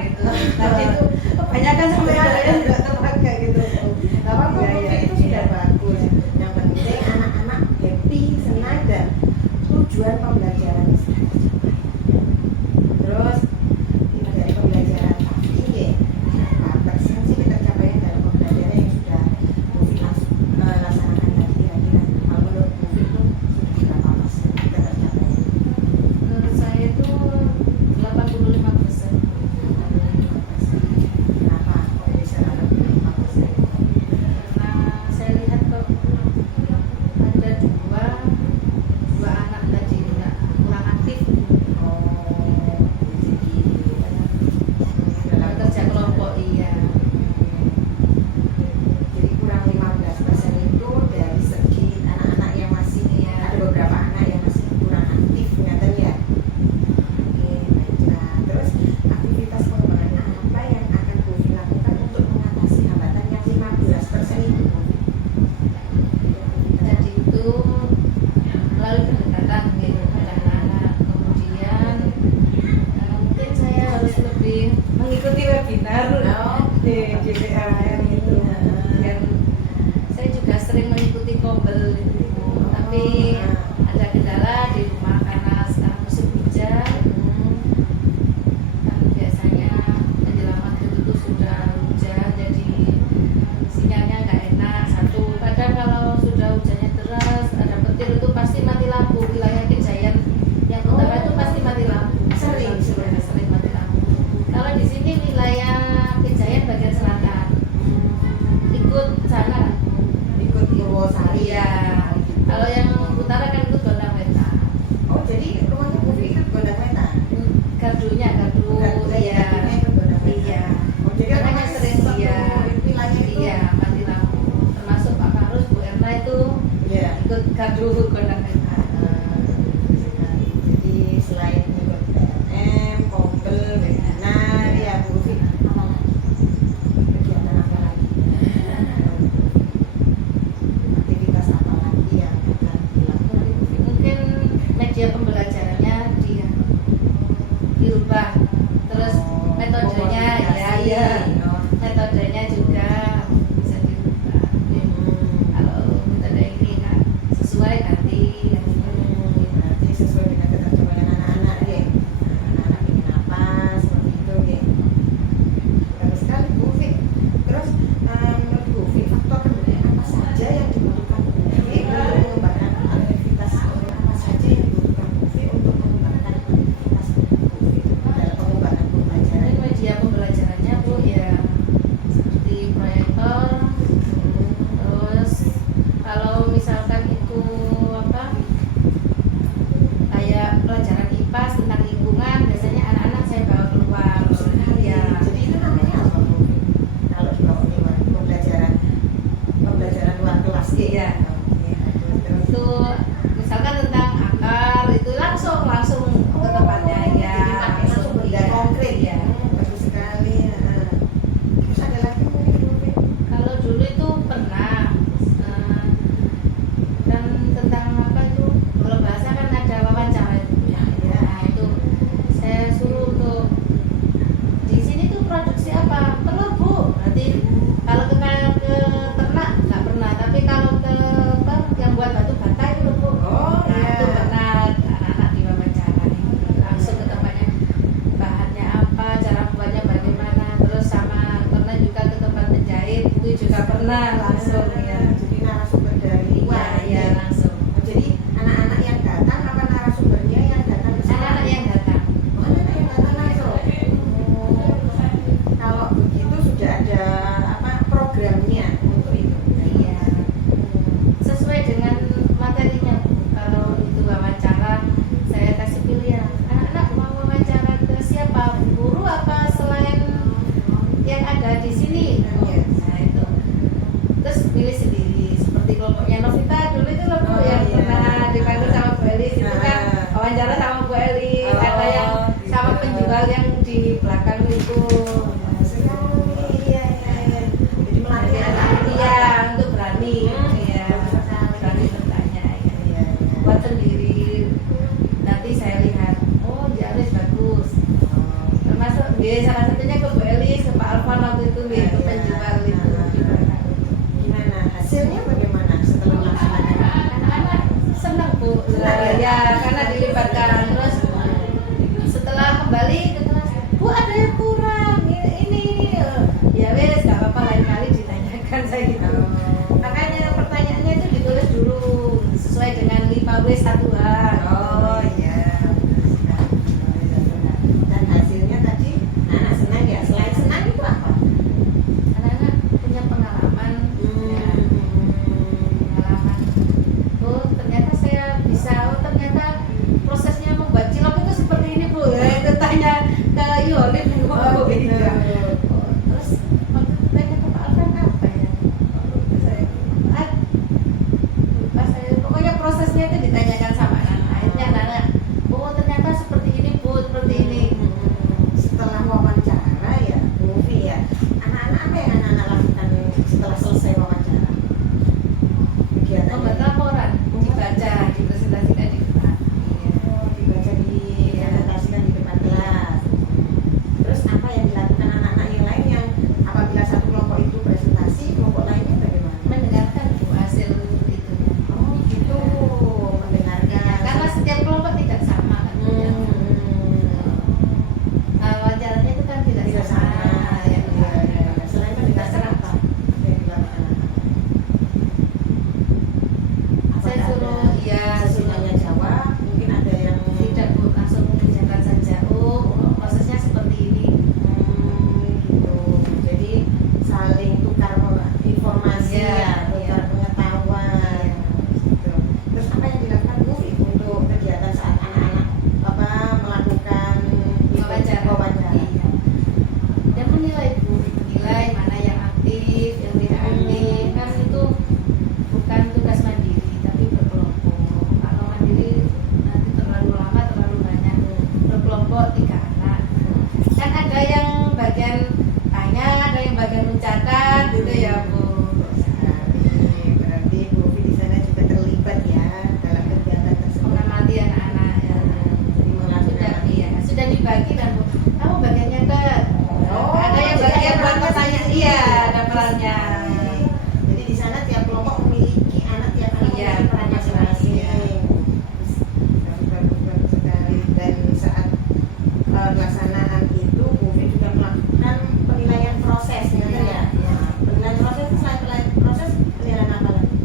gitu. Tadi itu kebanyakan sampai ada yang nggak terpakai gitu. Gak apa-apa, itu sudah bagus. Yang penting anak-anak happy, senang dan tujuan pembelajaran terus dari pembelajaran ini berapa persen sih tercapai dalam pembelajaran yang sudah Mufi laksanakan tadi kira-kira kalau menurut Mufi itu berapa persen tercapai? Menurut saya itu 85%. Kenapa kok bisa 85%? Karena saya lihat kok ada dua anak tadi nggak kurang aktif dalam kerja kelompok. Iya. Jadi kurang 15% itu dari segi anak-anak yang masih ada beberapa anak yang masih kurang aktif ngeten ya. Oke, baiklah. Terus aktivitas pengembangan apa yang akan Bu lakukan untuk mengatasi hambatan yang 15% itu? Tadi itu melalui pendekatan gitu pada anak-anak. Kemudian mungkin saya harus lebih mengikuti webinar di GPAM itu. Dan saya juga sering mengikuti kobel itu, tapi ada kendala di rumah karena sekarang musim hujan. Dan biasanya menjelang maghrib itu sudah hujan, jadi sinyalnya nggak enak. Satu, kadang kalau sudah hujannya deras, ada petir itu pasti mati lampu. Wilayah Kejayaan yang utara itu pasti mati lampu. Sering mati lampu. Kalau di sini wilayah Kejayaan bagian selatan, ikut sana. Ikut Purwosari. Iya. Kalau yang utara kan ikut Gondang Wetan. Oh, jadi rumahnya Bu ikut Gondang Wetan? Gardunya, gardu. Iya. Gardunya ikut Gondang Wetan. Iya. Oh, jadi Makanya rumahnya sering satu dia. wilayah itu. Iya, mati lampu. Termasuk Pak Karus, Bu Erna itu Iya. ikut gardu Gondang Wetan. Jadi selain ikut PNM, Kompel, webinar, ya Bu Ufi, apa lagi? Kegiatan apa lagi? Aktivitas apa lagi yang akan dilakukan Bu Ufi? Mungkin media pembelajarannya dia dirubah. Terus metodenya ya, metodenya juga bisa dirubah. Kalau metode ini nggak sesuai ganti. Berarti sesuai dengan ketercapaian anak-anak deh. Anak-anak ingin apa seperti itu deh. Bagus sekali Bu Ufi. Terus menurut Bu Ufi faktor pendukung apa saja yang dibutuhkan Bu Ufi untuk mengembangkan aktivitas apa saja yang dibutuhkan Bu Ufi untuk mengembangkan aktivitas Bu Ufi dalam pengembangan pembelajaran? Mungkin media pembelajarannya Bu ya seperti proyektor. Terus kalau misalkan itu apa kayak pelajaran IPA tentang lingkungan, biasanya anak-anak saya bawa keluar. Ya, Jadi itu namanya apa Bu Ufi? Kalau dibawa keluar pembelajaran luar kelas Iya. Terus itu misalkan tentang akar itu langsung ke tempatnya ya. jadi pakai langsung benda Iya. konkret Iya. bagus sekali. Terus ada lagi mungkin Bu Ufi? Kalau dulu itu pernah dan tentang apa itu kalau bahasa kan ada wawancara itu ya. Nah, itu saya suruh untuk di sini tuh produksi apa telur Bu. Nanti kalau ke ternak nggak pernah, tapi kalau ke apa yang buat batu bata itu loh Bu. Oh, Nah, iya. itu pernah anak-anak diwawancara langsung ke tempatnya, bahannya apa, cara buatnya bagaimana, terus sama pernah juga ke tempat penjahit itu juga pernah langsung ya. Jadi narasumber dari luar. Iya, langsung. Jadi anak-anak yang datang apa narasumbernya yang datang ke sana? Anak-anak yang datang. Oh, anak-anak yang datang langsung. Kalau begitu sudah ada apa programnya untuk itu? Iya. Sesuai dengan materinya Bu. Kalau itu wawancara, saya kasih pilihan. Anak-anak mau wawancara ke siapa? Guru apa selain yang ada di sini? Iya. Nah, itu. Terus pilih sendiri. Seperti kelompoknya Novita dulu itu loh Bu, Oh, yang iya. pernah dipanggil sama Bu Elis itu kan Nah. wawancara sama Bu Elis. Oh, Ada yang sama gitu. penjual yang di belakang itu. Iya. Jadi melatih anak-anak. Iya, untuk berani. Iya, berani bertanya. Iya. Buat sendiri. Nanti saya lihat, oh Jaris bagus. masuk salah satunya ke Bu Elis, ke Pak Alvan waktu itu ke penjual itu di Bangka. Gimana hasilnya, bagaimana setelah melaksanakan? Anak-anak senang Bu, ya karena dilibatkan. Terus setelah kembali ke kelas, Bu ada yang kurang ini. Ya wes nggak apa-apa, lain kali ditanyakan saya gitu. Makanya pertanyaannya itu ditulis dulu sesuai dengan 5W1H. Oh iya, dan hasilnya tadi anak senang ya. Selain senang itu apa? Anak-anak punya pengalaman, ya, pengalaman. Oh ternyata saya bisa, oh ternyata prosesnya membuat cilok itu seperti ini Bu. Ya, itu tanya ke Yolip, Oh, gitu. Oh, terus waktu itu tanya ke Pak Alvan apa ya? Oh, saya lupa saya. Pokoknya prosesnya itu ditanyakan sama anak. Akhirnya anak-anak, oh ternyata seperti ini Bu, seperti ini. Setelah wawancara ya, movie ya, anak-anak apa yang anak-anak lakukan setelah selesai wawancara? Kegiatan Membuat laporan, dibaca, dipresentasikan di depan. dibaca, dipresentasikan di depan kelas. Terus apa yang dilakukan anak-anak yang lain yang apabila satu kelompok itu presentasi, kelompok lainnya bagaimana? Mendengarkan Bu hasil itu. Oh gitu, mendengarkan. Karena setiap kelompok tidak sama kan. Wajaranya itu kan tidak Tidak sama. sama. Ya, Selain mendengarkan apa yang dilakukan? Saya suruh ya Sesuanya jawab, mungkin ada yang tidak Bu, langsung mengerjakan saja. Oh prosesnya seperti ini. gitu. Jadi saling tukar informasi Iya, ya, tukar iya. pengetahuan. Gitu. Terus apa yang dilakukan Bu untuk kegiatan saat anak-anak melakukan wawancara? Iya. Dan menilai Bu, menilai mana yang aktif, yang tidak aktif. Kan itu bukan tugas mandiri, tapi berkelompok. Kalau mandiri nanti terlalu lama, terlalu banyak. Berkelompok 3 anak. Kan ada yang bagian tanya, ada yang bagian mencatat, gitu ya Bu. Berarti Bu Fi di sana juga terlibat ya dalam kegiatan tersebut. Mengamati anak-anak ya. Sudah dibagi kan Bu. Kamu bagian nyatet. Oh, Ada yang jadi bagian ada buat perannya pertanyaan. sendiri. Iya, ada perannya. Jadi di sana tiap kelompok memiliki tiap anak Iya, memiliki peran masing-masing. iya. Bagus sekali. Dan saat pelaksanaan itu, Bu Fi juga melakukan penilaian proses, ya kan ya? Iya. Penilaian proses itu selain penilaian proses, penilaian apa lagi?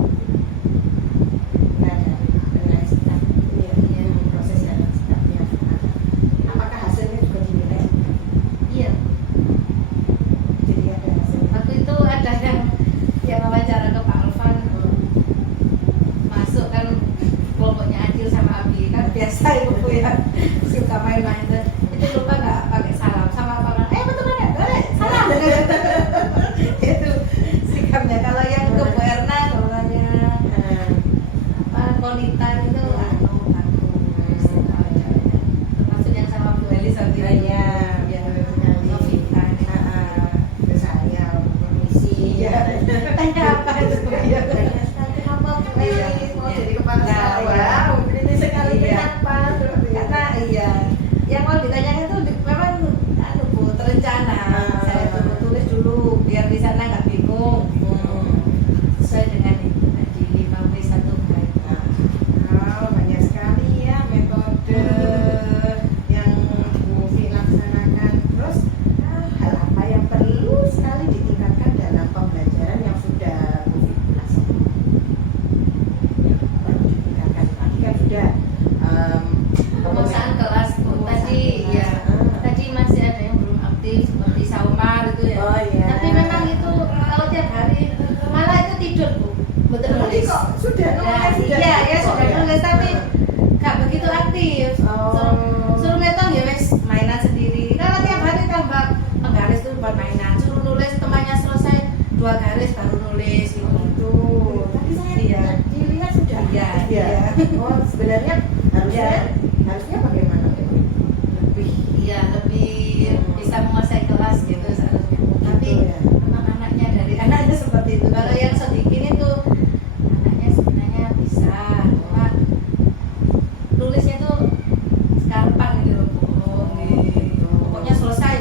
Nggak ada. Penilaian sikap. Iya. Proses dan sikapnya. Nah, apakah hasilnya juga dinilai? Iya. Jadi ada hasil. Waktu itu ada yang wawancara ke Pak Alvan, masuk kan kelompoknya Adil sama Abi, kan biasa ibu ya suka main-main. Itu lupa nggak pakai salam sama apa? Betul ya, boleh salam. Itu sikapnya. Kalau yang ke Bu Erna, namanya Konita itu bagus. Termasuk yang sama Bu Elis waktu itu. Iya, Ya, betul sekali. Novita. Terus saya permisi. Iya. Tanya apa itu? Iya. Kenapa Bu Iya. Elis mau Iya. jadi kepala Nah, sekolah? iya. Ini sekali Iya. kenapa? Karena iya, yang mau ditanyakan itu memang Bu terencana. Saya tulis dulu biar di sana nggak bingung. Sesuai dengan itu tadi 5W1H. Banyak sekali ya metode yang Bu Fi laksanakan. Terus hal apa yang perlu sekali ditingkatkan dalam pembelajaran yang sudah Bu Fi laksanakan? Yang perlu ditingkatkan. Tadi kan sudah Penguasaan kelas Bu. Tadi ya, tadi masih ada yang belum aktif seperti Saumar itu ya. Oh, iya. Tapi memang itu kalau tiap hari malah itu tidur Bu. Betul Tadi nulis. kok sudah Ya, nulis, sudah iya, ya nulis, sudah ya? nulis tapi nggak begitu aktif. Suruh ngetong ya wes mainan sendiri. Kalau tiap hari tambah penggaris tuh buat mainan. Suruh nulis temannya selesai 2 garis baru nulis gitu. Itu. Tapi saya Iya. dilihat sudah. Iya, iya. Oh, sebenarnya harusnya Iya. harusnya bagaimana? Lebih iya lebih bisa menguasai kelas gitu seharusnya. Tapi Gitu, ya. memang anaknya dari anaknya seperti itu. Kalau yang sedikit itu anaknya sebenarnya bisa, cuma nulisnya tuh sekarang gitu. Pokoknya selesai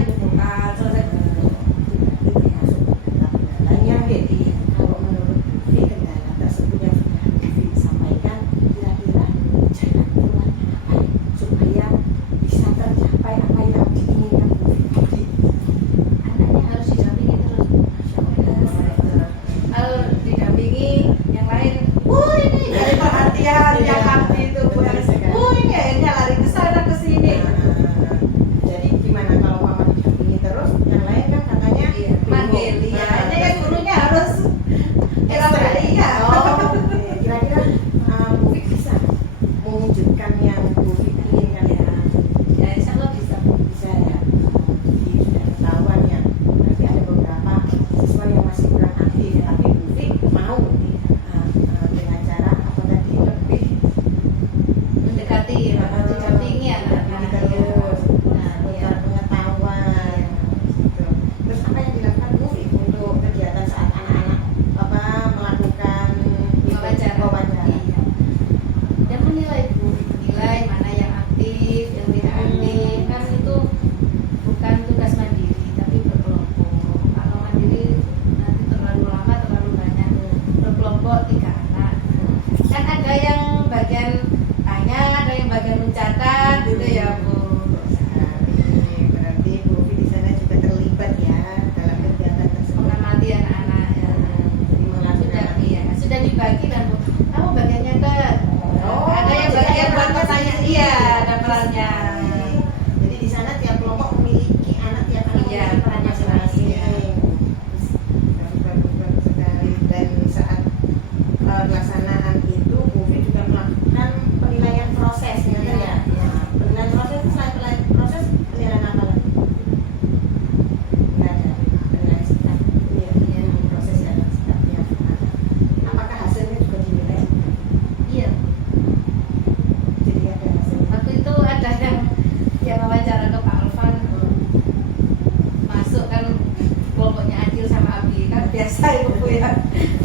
Abi kan biasa ibu ya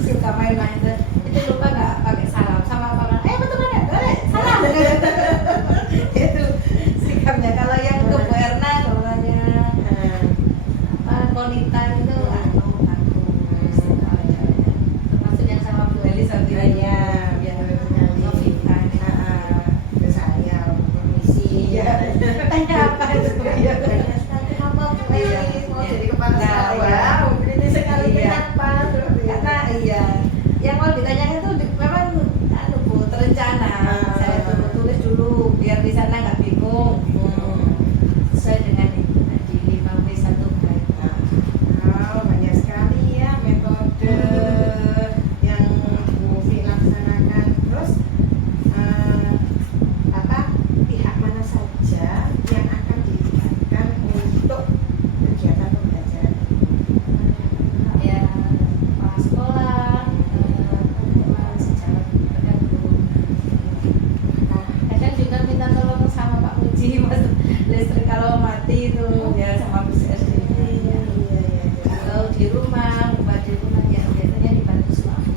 suka main-main itu lupa nggak pakai salam sama orang betul ya boleh salam itu sikapnya. Kalau yang ke Bu Erna namanya Konita itu bagus termasuk yang sama Bu Elis tadi ya Novita ke saya permisi tanya apa itu ya kenapa Bu Elis mau jadi kepala Nah, sekolah ini sekali Iya. kenapa karena yang mau ditanya itu memang Bu terencana saya tulis dulu biar di sana nggak bingung sesuai dengan itu tadi 5W1 baik. banyak sekali ya metode yang Bu Vi laksanakan. Terus pihak mana saja yang akan dilibatkan untuk kegiatan pembelajaran? Ya kepala sekolah secara tergabung kadang juga minta tolong sama Pak Muji mas listrik kalau mati itu ya sama Bu SD kalau di rumah di rumah ya biasanya dibantu suami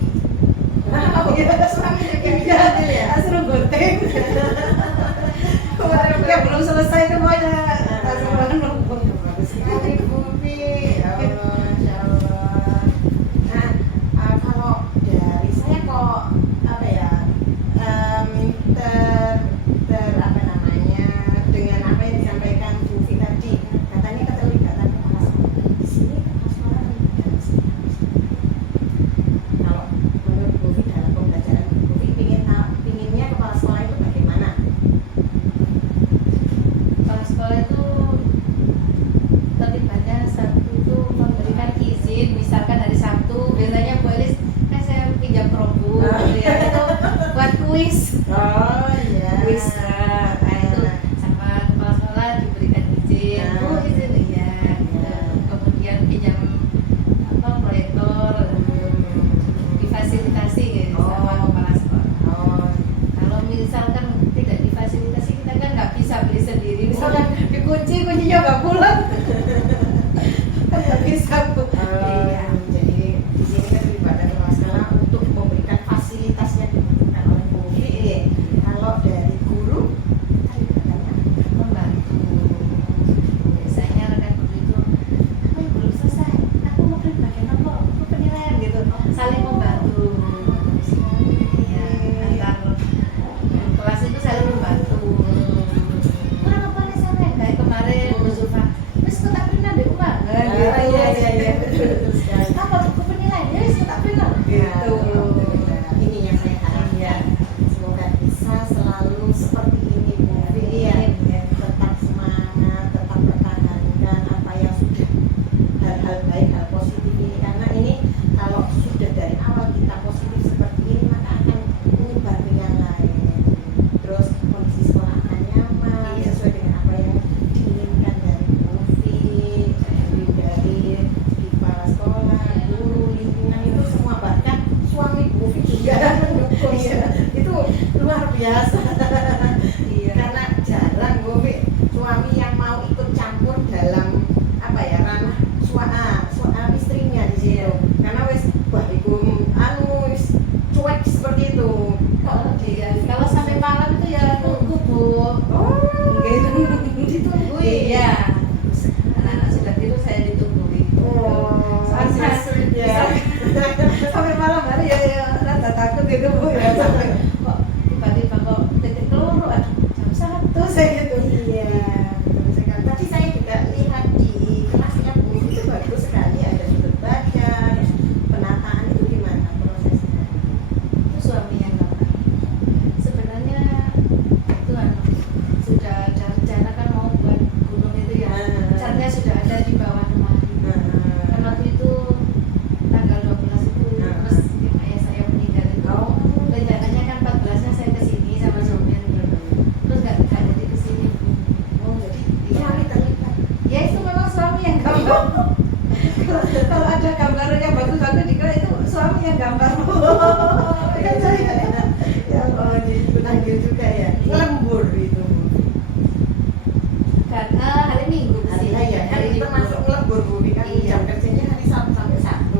Suami juga ya. suruh gunting ya belum selesai semuanya suruh numpuk. Bagus sekali Bu Vi. Ya Allah, Masya Allah. Nah, kalau dari saya kok apa ya apa namanya dengan apa yang disampaikan Bu Vi tadi, katanya keterlibatan kepala sekolah di sini kepala sekolah terlibat sih. Kalau menurut Bu Vi dalam pembelajaran, Bu Vi pinginnya kepala sekolah itu bagaimana? Kepala sekolah itu terlibatnya satu itu memberikan izin misalkan hari Sabtu biasanya Bu Elis kan saya pinjam probu ya itu buat kuis Oh iya. kuis nah itu sama kepala sekolah diberikan izin izin iya gitu. Kemudian pinjam proyektor difasilitasi gitu sama kepala sekolah. Kalau misalkan tidak difasilitasi kita kan nggak bisa beli sendiri misalkan dikunci kuncinya nggak pulang kan nggak bisa Bu. Iya. Jadi di sini kan keterlibatan kepala sekolah untuk memberikan fasilitas yang dibutuhkan oleh Bu Vi. Kalau dari guru keterlibatannya Membantu biasanya rekan guru itu belum selesai aku mau print bagian apa aku penilaian gitu saling membantu ya antar kelas itu saling membantu kurang apa nih sampai kayak kemarin Bu Zulfa wis kok tak print di rumah kan gitu betul sekali. apa aku penilaian ya wis kok tak print gitu Alhamdulillah. Ini yang saya harapkan. Semoga bisa selalu seperti ini Bu Vi ya. Tetap semangat, tetap pertahankan apa yang sudah hal-hal baik, hal positif ini, karena ini kalau sudah dari awal kita positif seperti ini maka akan menyebar ke yang lain. Terus kondisi sekolah akan nyaman sesuai dengan apa yang diinginkan dari Bu Vi, dari kepala sekolah, guru, lingkungan itu semua, bahkan suami Bu Vi juga mendukung ya. Itu luar biasa. Karena jarang Bu Vi suami yang mau ikut campur dalam apa ya ranah istrinya di situ. Karena wis wah iku wis cuek seperti itu. kalau sampai malam itu ya nunggu Bu ditungguin ya anak-anak sudah tidur saya ditungguin soalnya sweet ya. sampai malam hari ya rada takut gitu Bu ya sampai kok tiba-tiba kok titik peluru jam 1 saya gitu Iya, betul sekali. Tadi saya juga lihat di kelasnya Bu itu bagus sekali, ada sudut baca, terus penataan itu gimana prosesnya? itu suami yang gambar sebenarnya itu sudah ada rencana kan mau buat gunung itu ya catnya sudah ada di bawah lemari kan waktu itu tanggal 12 itu terus yang ayah saya meninggal itu rencananya kan 14-nya saya kesini sama suami terus nggak jadi kesini Bu. Jadi Iya. suami terlibat. Ya itu memang suami yang gambar kalau ada gambarnya bagus-bagus dikira itu suami yang gambar Kan saya ya Allah, jadi penagih juga ya. Lembur itu. karena hari Minggu Hari kesini, ya, hari itu Minggu. masuk lembur Bu Vi kan Iya. jam kerjanya hari Sabtu sampai Sabtu.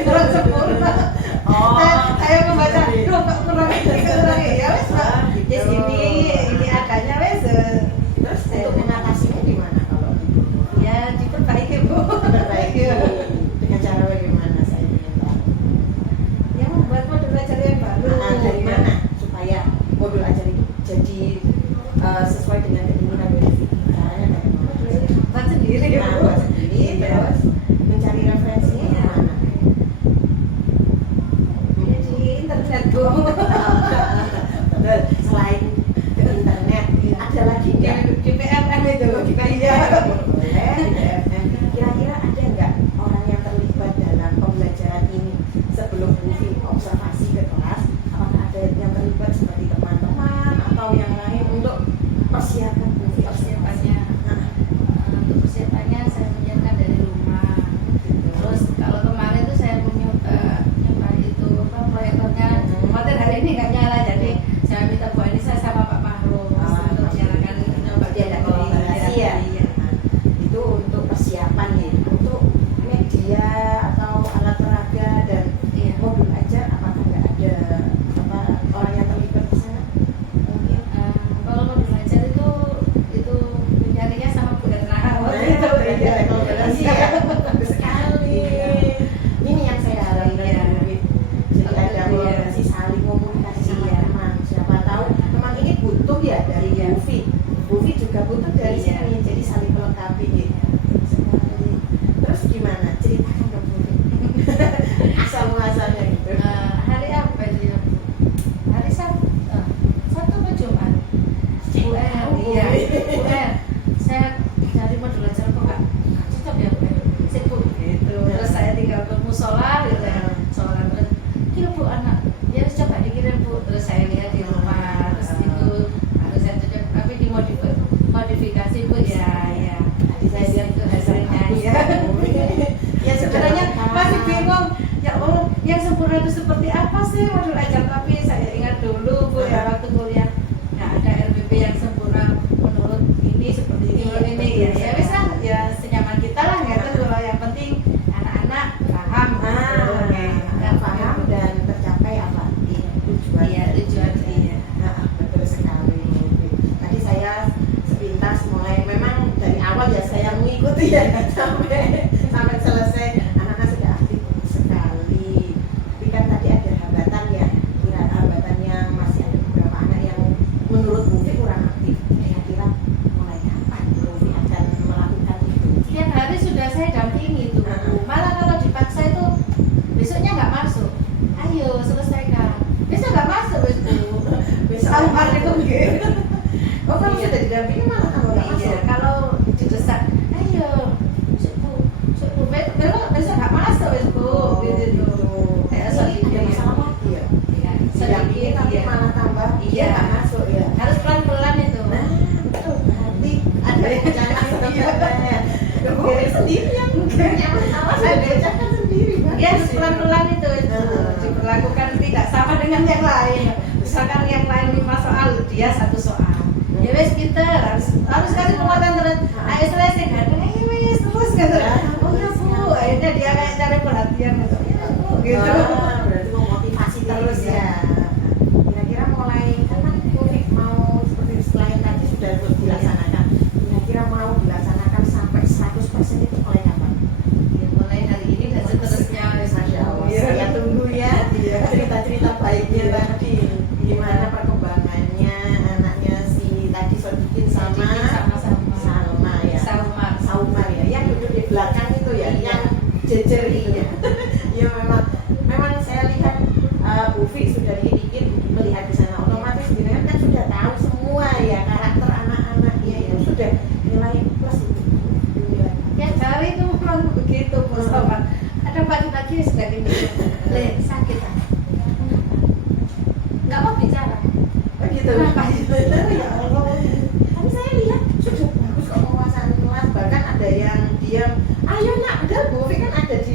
kurang sempurna. Saya membaca, duh kok kurang ya wes Mbak. Yes, ini agaknya wes. Terus untuk mengatasinya gimana kalau Ibu? Ya diperbaiki Bu. Perbaiki dengan cara bagaimana saya ingin tahu. Ya membuat modul ajar yang baru. Dari mana supaya modul ajar itu jadi sesuai dengan keinginan Devi? Caranya dari mana? Buat sendiri ya Bu. Buat sendiri, terus mencari referensinya di mana? Ya, di internet Bu. Betul. Selain ke internet, ada lagi nggak? Di PMM itu. Iya, boleh di PMM. Kira-kira ada nggak orang yang terlibat dalam pembelajaran ini sebelum Bufi observasi ke kelas? Apakah ada yang terlibat seperti teman-teman atau yang lain untuk persiapan Bufi Persiapannya. Nah, Untuk persiapannya saya menyiapkan dari rumah. Terus kalau kemarin tuh saya nyoba itu proyektornya. Kemarin hari ini nggak nyala, jadi saya minta Bu Anissa sama Pak Mahrum untuk menyalakan nyoba dia ada kolaborasi ya. Iya. Nah, itu untuk persiapan ya, untuk media atau alat peraga dan Iya. modul ajar. Apakah nggak ada orang yang terlibat di sana? Mungkin. Kalau mau belajar itu nyarinya sama Bu Erna. Iya, kolaborasi ya. Bagus sekali. Ini yang saya harapkan. Iya. Jadi ada kolaborasi, saling komunikasi sama Iya. teman. Siapa tahu memang ini butuh ya dari Iya. Bufi. Bufi juga butuh dari Iya. sini. Jadi saling melengkapi gitu. Sekali. Terus gimana? Ceritakan dong Bufi. Asal muasalnya gitu. Hari apa itu ya Bu? Hari Sabtu. Sabtu apa Jumat? Bu Er, iya. Bu Er, saya cari modul ajar kok nggak cocok ya Bu Er. Sibuk gitu. Terus saya tinggal ke musola gitu ya. Sholat terus kirim Bu anak. Ya coba dikirim Bu. Terus saya lihat di rumah. Terus itu harus saya cocok. Tapi dimodifikasi Bu ya. Ya. Tadi saya lihat Itu hasilnya ya. Ya Sebenarnya masih bingung. Ya Allah, yang sempurna itu seperti apa sih modul ajar? Tapi saya ingat dulu Bu ya waktu kuliah. Nah, ada RBP yang sempurna menurut ini seperti ini menurut ini ya. Ya wis lah, ya senyaman kita lah gitu. Kalau yang penting anak-anak paham. Paham dan tercapai apa? Tujuan. Iya, tujuan iya. Nah, betul sekali. Tadi saya sepintas mulai, memang dari awal ya saya mengikuti ya sampai selesai. Anak-anak sudah aktif sekali. Tapi kan tadi ada hambatan ya, kira hambatan yang masih ada beberapa anak yang menurut Bufi kurang aktif. Kira-kira mulai kapan Bufi akan melakukan itu? Setiap hari sudah saya dampingi itu. Malah kalau dipaksa itu besoknya nggak masuk. Ayo selesaikan. Besok nggak masuk wis Bu. Besok Sampar itu gitu. Oh, kalau Iya. sudah didampingi malah kamu nggak Iya, masuk? kalau didesak, ayo, Bu, besok nggak masuk wis Bu, gitu. Kayak Ini ada masalah lagi ya? Iya, Didampingi tapi iya. malah tambah Iya. nggak masuk ya? Harus pelan-pelan itu. Nah, betul. Berarti ada rencana sebenarnya. Bukan sendiri yang punya masalah, saya bacakan sendiri. Dia harus pelan-pelan itu diperlakukan tidak sama dengan yang lain. Misalkan yang lain 5 soal, dia 1 soal. Ya wes kita harus kasih penguatan terus. Ayo selesai kan? Ayo wes terus gitu. Oh ya Bu, akhirnya dia kayak cari perhatian gitu. Ya Bu, gitu. Berarti memotivasi terus ya. Kira-kira mulai kapan Bufi mau seperti selain tadi sudah dilaksanakan. Kira-kira mau dilaksanakan sampai 100% itu mulai kapan? Ya, mulai hari ini dan seterusnya. Masya Allah. Iya. Saya tunggu ya cerita-cerita baiknya tadi. Gimana perkembangannya anaknya si tadi Sodikin sama sama-sama. Salma ya. Saumar ya. Yang duduk di belakang itu ya, Iya. yang jejer itu ya. Ya memang saya lihat Bufi sudah dikit melihat di sana, otomatis jenengan kan sudah tahu semua ya karakter anak-anaknya itu sudah nilai plus itu. Nilai. Tiap hari itu memang begitu Bu Sobat. Ada pagi-pagi sudah gini. Le, sakit ah. Nggak mau bicara. Oh gitu. Kenapa? Ya Allah. Tapi saya lihat sudah bagus kok penguasaan kelas, bahkan ada yang diam. Ayo nak, udah Bufi kan ada di